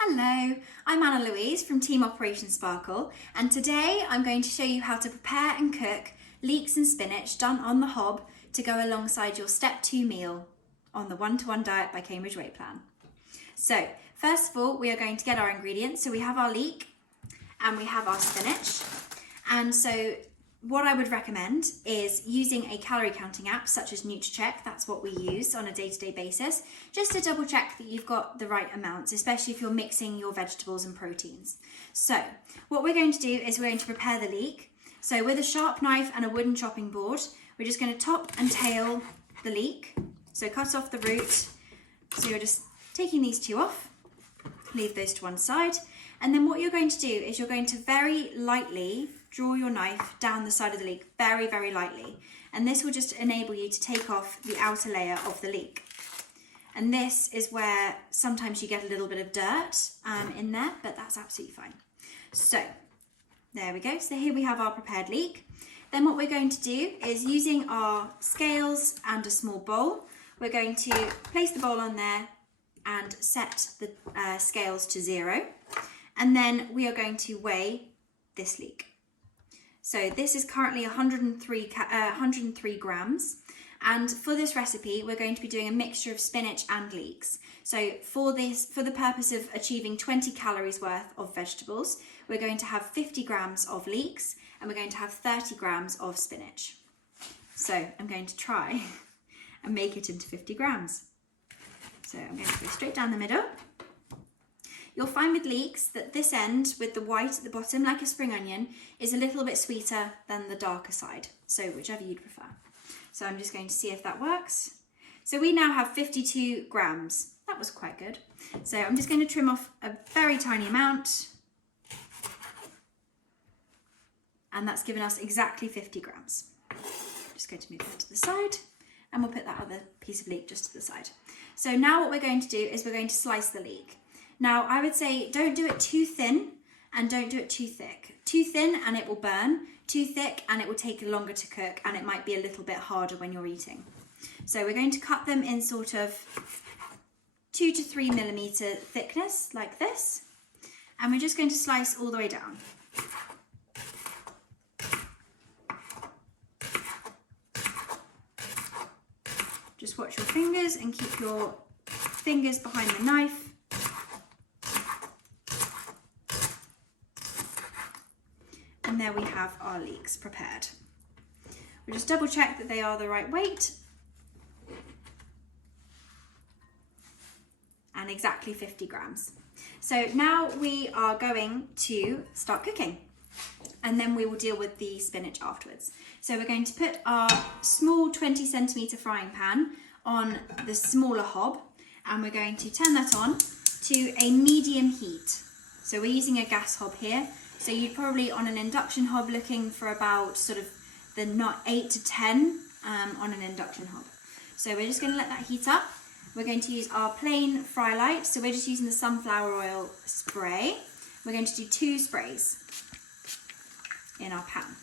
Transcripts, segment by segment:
Hello, I'm Anna Louise from Team Operation Sparkle, and today I'm going to show you how to prepare and cook leeks and spinach done on the hob to go alongside your step 2 meal on the 1-to-1 diet by Cambridge Weight Plan. So first of all, we are going to get our ingredients. So we have our leek and we have our spinach. And so what I would recommend is using a calorie counting app such as NutriCheck. That's what we use on a day-to-day basis, just to double check that you've got the right amounts, especially if you're mixing your vegetables and proteins. So what we're going to do is we're going to prepare the leek. So with a sharp knife and a wooden chopping board, we're just going to top and tail the leek. So cut off the root. So you're just taking these two off, leave those to one side. And then what you're going to do is you're going to very lightly draw your knife down the side of the leek, very, very lightly. And this will just enable you to take off the outer layer of the leek. And this is where sometimes you get a little bit of dirt in there, but that's absolutely fine. So there we go. So here we have our prepared leek. Then what we're going to do is, using our scales and a small bowl, we're going to place the bowl on there and set the scales to 0. And then we are going to weigh this leek. So this is currently 103 grams. And for this recipe, we're going to be doing a mixture of spinach and leeks. So for the purpose of achieving 20 calories worth of vegetables, we're going to have 50 grams of leeks and we're going to have 30 grams of spinach. So I'm going to try and make it into 50 grams. So I'm going to go straight down the middle. You'll find with leeks that this end with the white at the bottom, like a spring onion, is a little bit sweeter than the darker side. So whichever you'd prefer. So I'm just going to see if that works. So we now have 52 grams. That was quite good. So I'm just going to trim off a very tiny amount. And that's given us exactly 50 grams. Just going to move that to the side. And we'll put that other piece of leek just to the side. So now what we're going to do is we're going to slice the leek. Now, I would say don't do it too thin and don't do it too thick. Too thin and it will burn. Too thick and it will take longer to cook and it might be a little bit harder when you're eating. So we're going to cut them in sort of 2 to 3 millimeter thickness like this. And we're just going to slice all the way down. Just watch your fingers and keep your fingers behind the knife. And there we have our leeks prepared. We'll just double check that they are the right weight. And exactly 50 grams. So now we are going to start cooking. And then we will deal with the spinach afterwards. So we're going to put our small 20 centimeter frying pan on the smaller hob. And we're going to turn that on to a medium heat. So we're using a gas hob here. So you'd probably, on an induction hob, looking for about sort of the 8 to 10 on an induction hob. So we're just going to let that heat up. We're going to use our plain fry light. So we're just using the sunflower oil spray. We're going to do 2 sprays in our pan.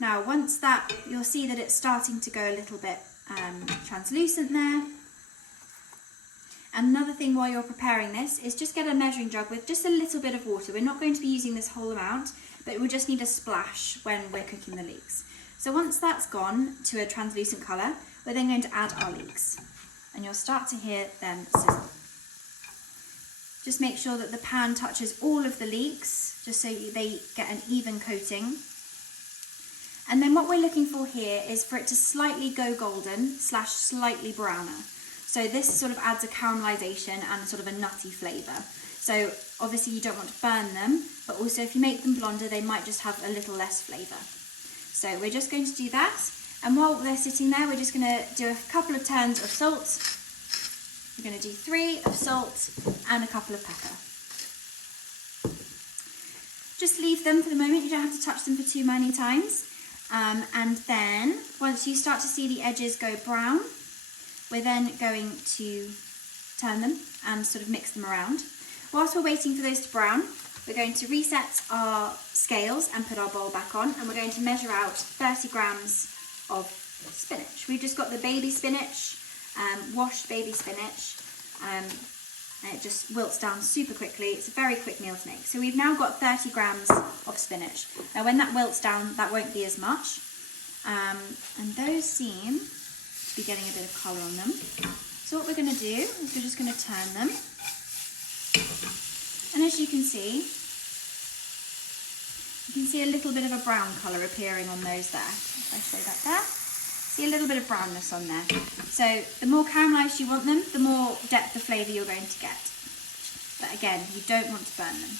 Now once that, you'll see that it's starting to go a little bit translucent there. Another thing while you're preparing this is just get a measuring jug with just a little bit of water. We're not going to be using this whole amount, but we'll just need a splash when we're cooking the leeks. So once that's gone to a translucent colour, we're then going to add our leeks. And you'll start to hear them sizzle. Just make sure that the pan touches all of the leeks, just so they get an even coating. And then what we're looking for here is for it to slightly go golden / slightly browner. So this sort of adds a caramelization and sort of a nutty flavour. So obviously you don't want to burn them, but also if you make them blonder, they might just have a little less flavour. So we're just going to do that. And while they're sitting there, we're just going to do a couple of turns of salt. We're going to do 3 of salt and a couple of pepper. Just leave them for the moment. You don't have to touch them for too many times. And then once you start to see the edges go brown, we're then going to turn them and sort of mix them around. Whilst we're waiting for those to brown, we're going to reset our scales and put our bowl back on, and we're going to measure out 30 grams of spinach. We've just got the baby spinach, washed baby spinach. and it just wilts down super quickly. It's a very quick meal to make. So we've now got 30 grams of spinach. Now when that wilts down, that won't be as much. And those seem to be getting a bit of colour on them. So what we're going to do is we're just going to turn them. And as you can see a little bit of a brown colour appearing on those there. If I show that there, see a little bit of brownness on there. So the more caramelised you want them, the more depth of flavour you're going to get. But again, you don't want to burn them.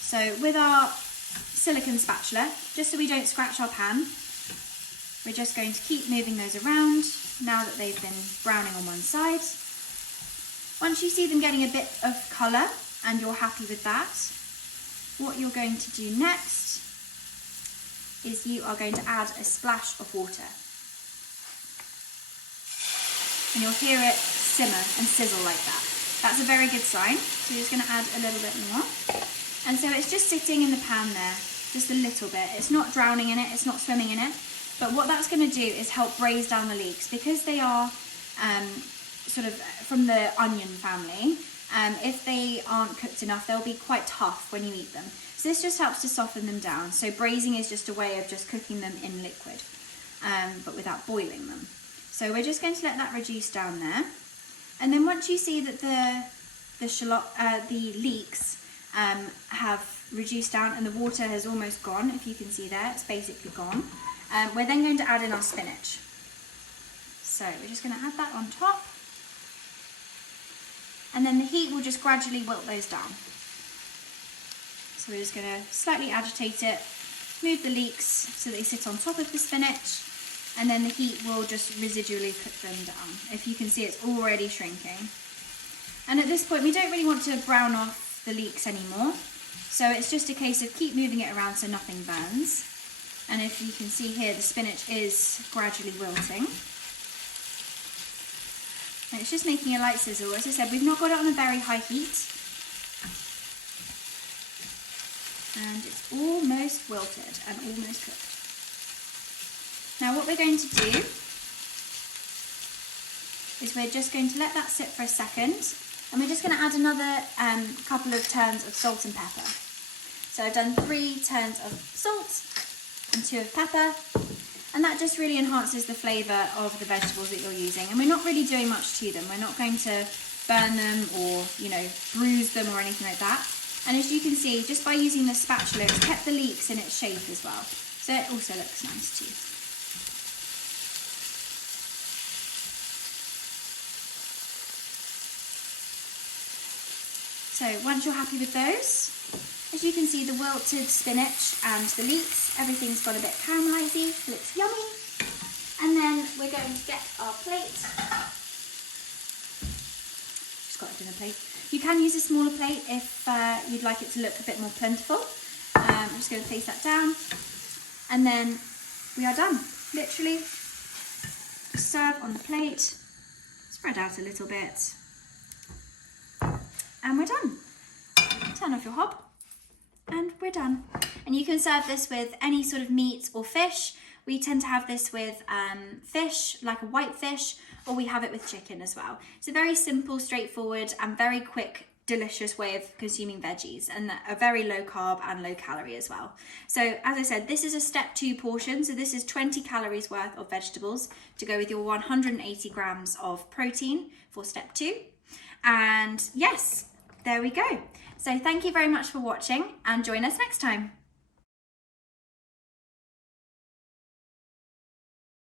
So with our silicone spatula, just so we don't scratch our pan, we're just going to keep moving those around now that they've been browning on one side. Once you see them getting a bit of colour and you're happy with that, what you're going to do next is you are going to add a splash of water. And you'll hear it simmer and sizzle like that. That's a very good sign. So you're just going to add a little bit more. And so it's just sitting in the pan there, just a little bit. It's not drowning in it, it's not swimming in it. But what that's going to do is help braise down the leeks. Because they are sort of from the onion family, if they aren't cooked enough, they'll be quite tough when you eat them. So this just helps to soften them down. So braising is just a way of just cooking them in liquid, but without boiling them. So we're just going to let that reduce down there. And then once you see that the leeks have reduced down and the water has almost gone, if you can see there, it's basically gone. We're then going to add in our spinach. So we're just going to add that on top. And then the heat will just gradually wilt those down. So we're just going to slightly agitate it, move the leeks so they sit on top of the spinach, and then the heat will just residually cook them down. If you can see, it's already shrinking. And at this point, we don't really want to brown off the leeks anymore. So it's just a case of keep moving it around so nothing burns. And if you can see here, the spinach is gradually wilting. And it's just making a light sizzle. As I said, we've not got it on a very high heat. And it's almost wilted and almost cooked. Now what we're going to do is we're just going to let that sit for a second, and we're just going to add another couple of turns of salt and pepper. So I've done 3 turns of salt and 2 of pepper, and that just really enhances the flavour of the vegetables that you're using. And we're not really doing much to them. We're not going to burn them or, bruise them or anything like that. And as you can see, just by using the spatula, it's kept the leeks in its shape as well. So it also looks nice too. So once you're happy with those, as you can see, the wilted spinach and the leeks, everything's got a bit caramelisy, looks yummy. And then we're going to get our plate. Just got a dinner plate. You can use a smaller plate if you'd like it to look a bit more plentiful. I'm just going to place that down. And then we are done. Literally, just serve on the plate, spread out a little bit, and we're done. Turn off your hob, and we're done. And you can serve this with any sort of meat or fish. We tend to have this with fish, like a white fish, or we have it with chicken as well. It's a very simple, straightforward, and very quick, delicious way of consuming veggies, and a very low carb and low calorie as well. So as I said, this is a step 2 portion. So this is 20 calories worth of vegetables to go with your 180 grams of protein for step 2. And yes, there we go. So thank you very much for watching, and join us next time.